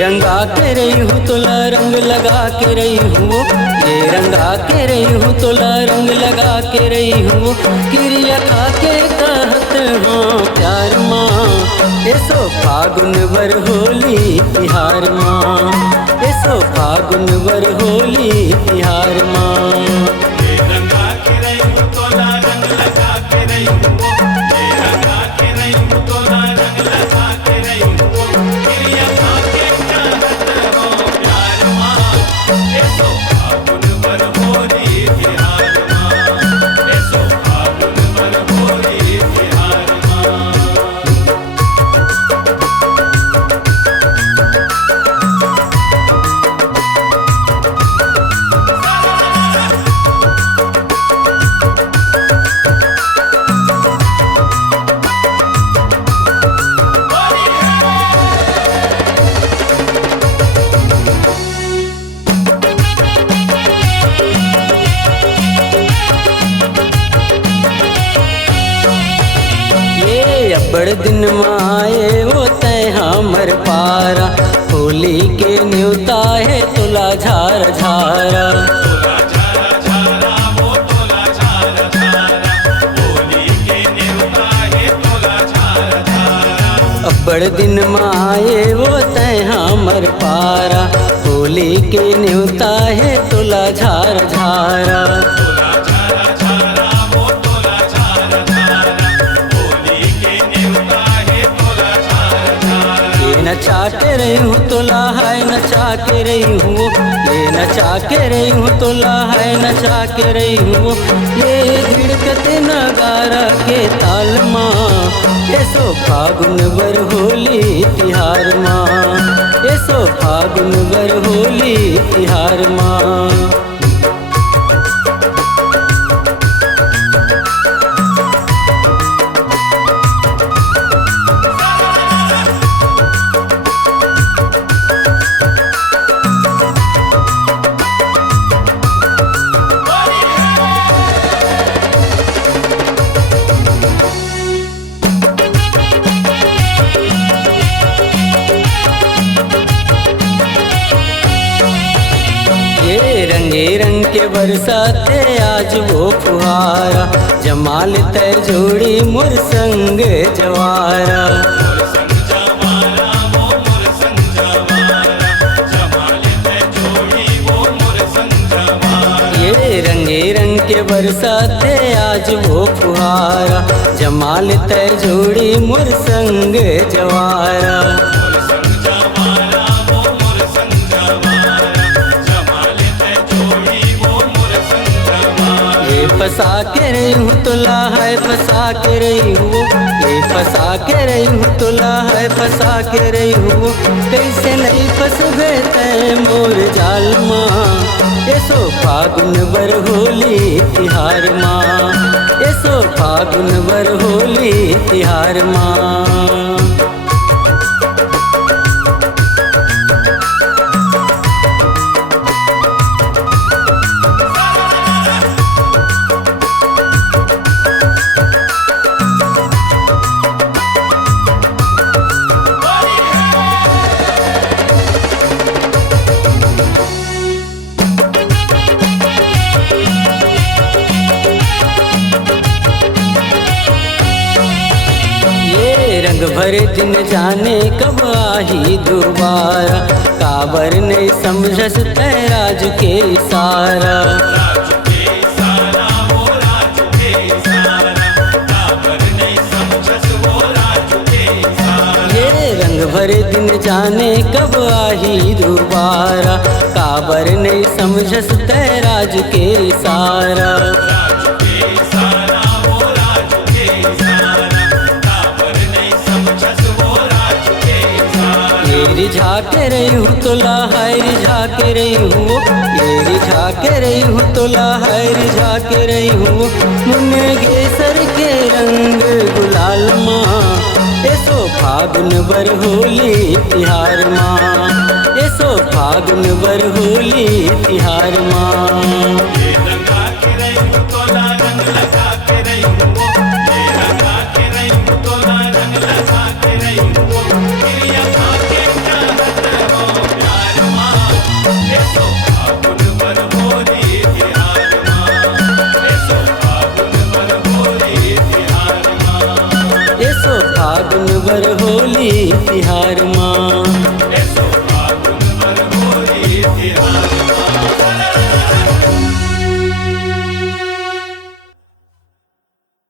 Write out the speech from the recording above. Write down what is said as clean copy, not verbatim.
रंगा के रही हूँ तोला रंग लगा के रही हूँ, ये रंगा के रही हूँ तोला रंग लगा के रही हूँ। क्रिया खा के कहत हाँ प्यार माँ, ऐसो फागुन बर होली तिहार माँ, ऐसो फागुन बर होली तिहार माँ। बड़ दिन माए वो तय हमर पारा, होली के न्योता है तोला झार झारा। बड़ दिन माए वो तय हमर पारा, होली के न्योता है तोला झार झारा। नचा के रही हूँ तोला है नचा के रही हूँ, ये नचा के रही हूँ तोला है नचा के रही हूँ। ये धिड़कते नगारा के ताल माँ, ऐसो फागुन बर होली तिहार माँ, ऐसो फागुन बर होली तिहार माँ। रंगे रंग के बरसाते आज वो फुहारा, जमाल तय जोड़ी मुर संग जवारा। ये रंगे रंग के बरसाते आज वो फुहारा, जमाल तय जोड़ी मुर संग जवारा। फंसा के रही हूँ तोला है फंसा के रही हूँ, ये फंसा के रही हूँ तोला है फंसा के रही हूँ। कैसे नहीं फंस गए तय मोर जाल माँ, ऐसो फागुन बर होली तिहार माँ, ऐसो फागुन बर होली तिहार माँ। रंग भरे दिन जाने कब आही दोबारा, काबर नहीं समझस तय राज के इशारा। ये रंग भरे दिन जाने कब आही दोबारा, काबर नहीं समझस तय राज के इशारा। रिझा के रही हूँ तोला है रिझा के रही हूँ, ये रिझा के रही हूँ तोला है रिझा के रही हूँ। मुन्ने गेसर के रंग गुलाल माँ, ऐसो फागुन बर होली तिहार माँ, ऐसो फागुन बर होली तिहार माँ। रंग लगा के रही हूँ, एसो फागुन बर होली तिहार माँ।